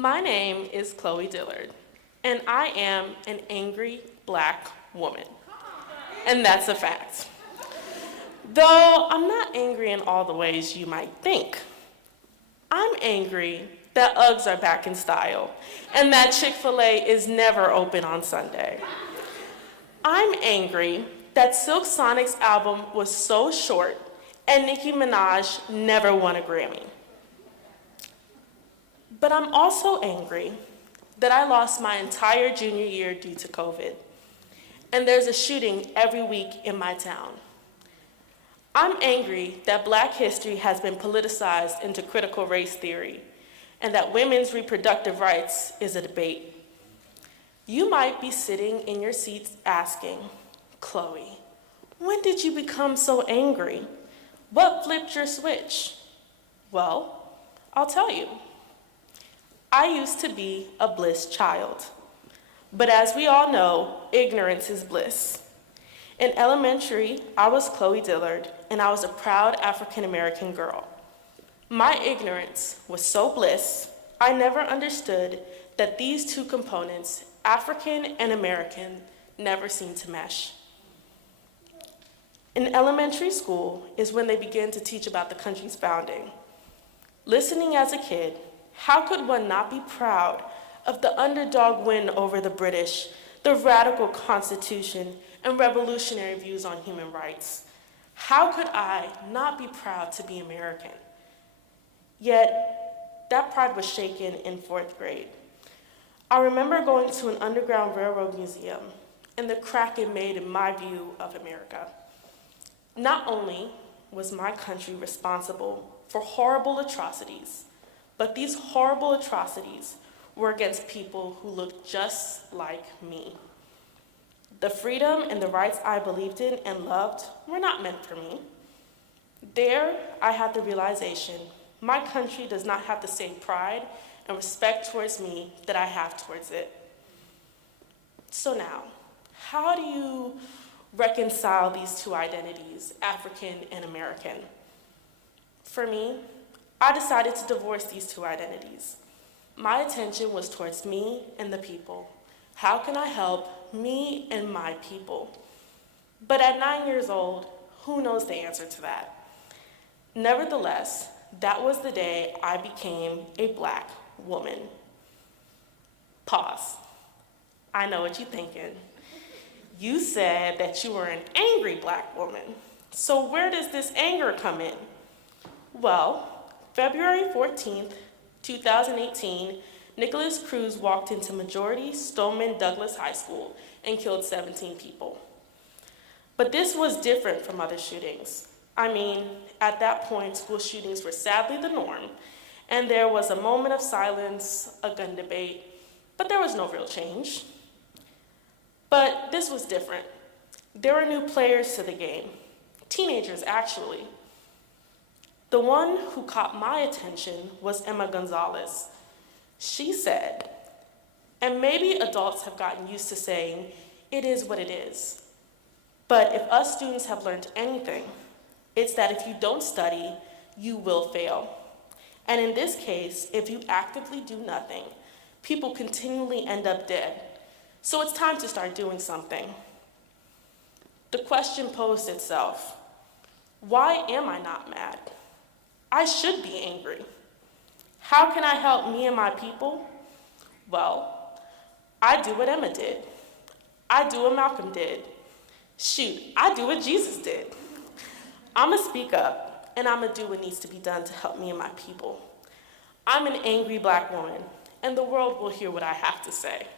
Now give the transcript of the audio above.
My name is Chloe Dillard, and I am an angry black woman. And that's a fact. Though I'm not angry in all the ways you might think. I'm angry that Uggs are back in style and that Chick-fil-A is never open on Sunday. I'm angry that Silk Sonic's album was so short and Nicki Minaj never won a Grammy. But I'm also angry that I lost my entire junior year due to COVID, and there's a shooting every week in my town. I'm angry that Black history has been politicized into critical race theory, and that women's reproductive rights is a debate. You might be sitting in your seats asking, Chloe, when did you become so angry? What flipped your switch? Well, I'll tell you. I used to be a bliss child, but as we all know, ignorance is bliss. In elementary, I was Chloe Dillard, and I was a proud African-American girl. My ignorance was so bliss, I never understood that these two components, African and American, never seemed to mesh. In elementary school is when they begin to teach about the country's founding. Listening as a kid, how could one not be proud of the underdog win over the British, the radical Constitution, and revolutionary views on human rights? How could I not be proud to be American? Yet, that pride was shaken in 4th grade. I remember going to an Underground Railroad museum and the crack it made in my view of America. Not only was my country responsible for horrible atrocities, but these horrible atrocities were against people who looked just like me. The freedom and the rights I believed in and loved were not meant for me. There, I had the realization my country does not have the same pride and respect towards me that I have towards it. So now, how do you reconcile these two identities, African and American? For me, I decided to divorce these two identities. My attention was towards me and the people. How can I help me and my people? But at 9 years old, who knows the answer to that? Nevertheless, that was the day I became a Black woman. Pause. I know what you're thinking. You said that you were an angry Black woman. So where does this anger come in? Well, February 14th, 2018, Nicholas Cruz walked into majority Stoneman Douglas High School and killed 17 people. But this was different from other shootings. I mean, at that point, school shootings were sadly the norm, and there was a moment of silence, a gun debate, but there was no real change. But this was different. There were new players to the game, teenagers actually. The one who caught my attention was Emma Gonzalez. She said, and maybe adults have gotten used to saying, it is what it is. But if us students have learned anything, it's that if you don't study, you will fail. And in this case, if you actively do nothing, people continually end up dead. So it's time to start doing something. The question posed itself, why am I not mad? I should be angry. How can I help me and my people? Well, I do what Emma did. I do what Malcolm did. Shoot, I do what Jesus did. I'ma speak up, and I'ma do what needs to be done to help me and my people. I'm an angry Black woman, and the world will hear what I have to say.